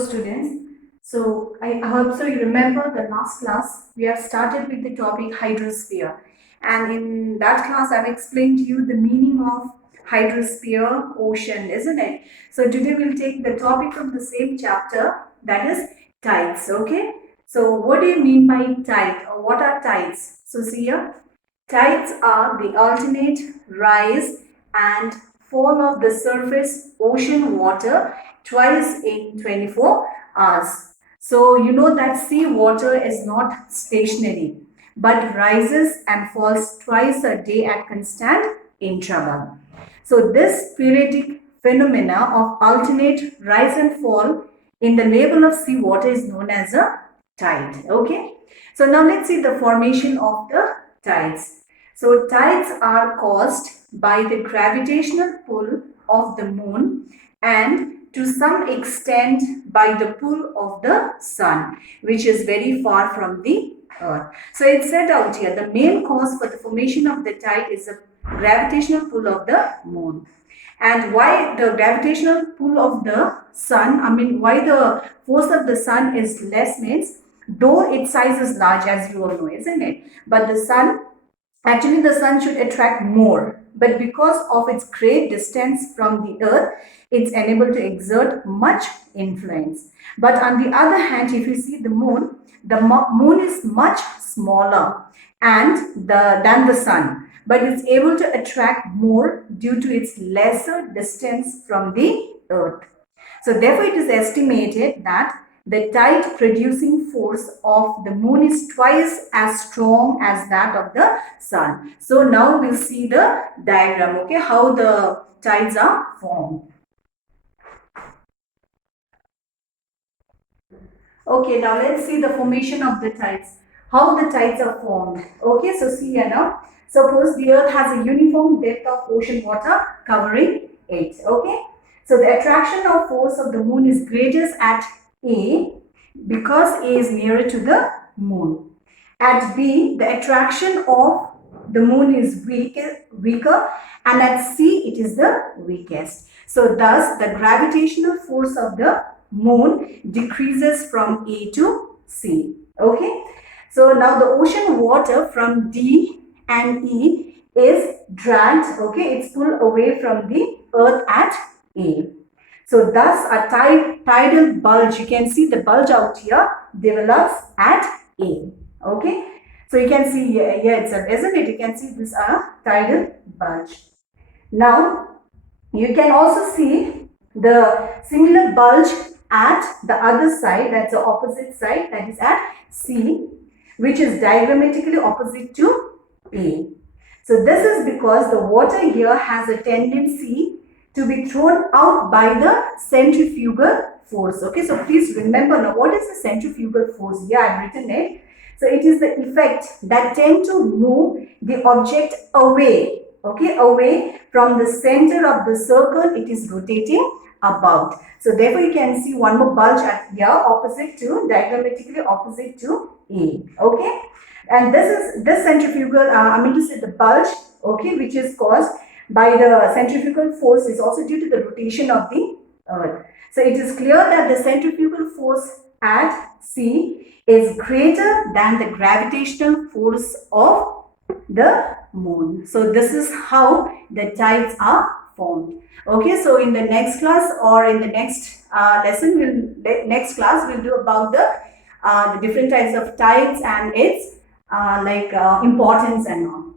students. So I hope so you remember the last class we have started with the topic hydrosphere, and in that class I've explained to you the meaning of hydrosphere, ocean, isn't it? So today we'll take the topic from the same chapter, that is tides. Okay, so what do you mean by tide, or what are tides? So see here, tides are the alternate rise and fall of the surface ocean water twice in 24 hours. So you know that sea water is not stationary but rises and falls twice a day at constant interval. So this periodic phenomena of alternate rise and fall in the level of sea water is known as a tide. Okay. So now let's see the formation of the tides. So tides are caused by the gravitational pull of the moon and to some extent by the pull of the sun, which is very far from the earth. So it's said out here, the main cause for the formation of the tide is the gravitational pull of the moon. And why the gravitational pull of the sun, why the force of the sun is less means, though its size is large, as you all know, isn't it? But the sun, actually the sun should attract more, but because of its great distance from the earth, it's unable to exert much influence. But on the other hand, if you see the moon is much smaller than the sun, but it's able to attract more due to its lesser distance from the earth. So therefore it is estimated that the tide producing force of the moon is twice as strong as that of the sun. So now we'll see the diagram, okay, how the tides are formed. Okay, now let's see the formation of the tides. How the tides are formed. Okay, so see here now. Suppose the earth has a uniform depth of ocean water covering it. Okay, so the attraction of force of the moon is greatest at A because A is nearer to the moon. At B, the attraction of the moon is weaker, and at C, it is the weakest. So thus, the gravitational force of the moon decreases from A to C. Okay. So now the ocean water from D and E is dragged, okay, it's pulled away from the earth at A. So thus a tidal bulge, you can see the bulge out here, develops at A. Okay. So you can see here itself, isn't it? You can see this tidal bulge. Now you can also see the similar bulge at the other side, that's the opposite side, that is at C, which is diagrammatically opposite to A. So this is because the water here has a tendency to be thrown out by the centrifugal force. Okay, so please remember now, what is the centrifugal force? Here I have written it. So it is the effect that tend to move the object away, okay, away from the center of the circle it is rotating about. So therefore you can see one more bulge at here, diagrammatically opposite to A. Okay, and this centrifugal, the bulge, okay, which is caused by the centrifugal force is also due to the rotation of the earth. So it is clear that the centrifugal force at C is greater than the gravitational force of the moon. So this is how the tides are formed. Okay, so in the next class or in the next next class we'll do about the different types of tides and its importance and all.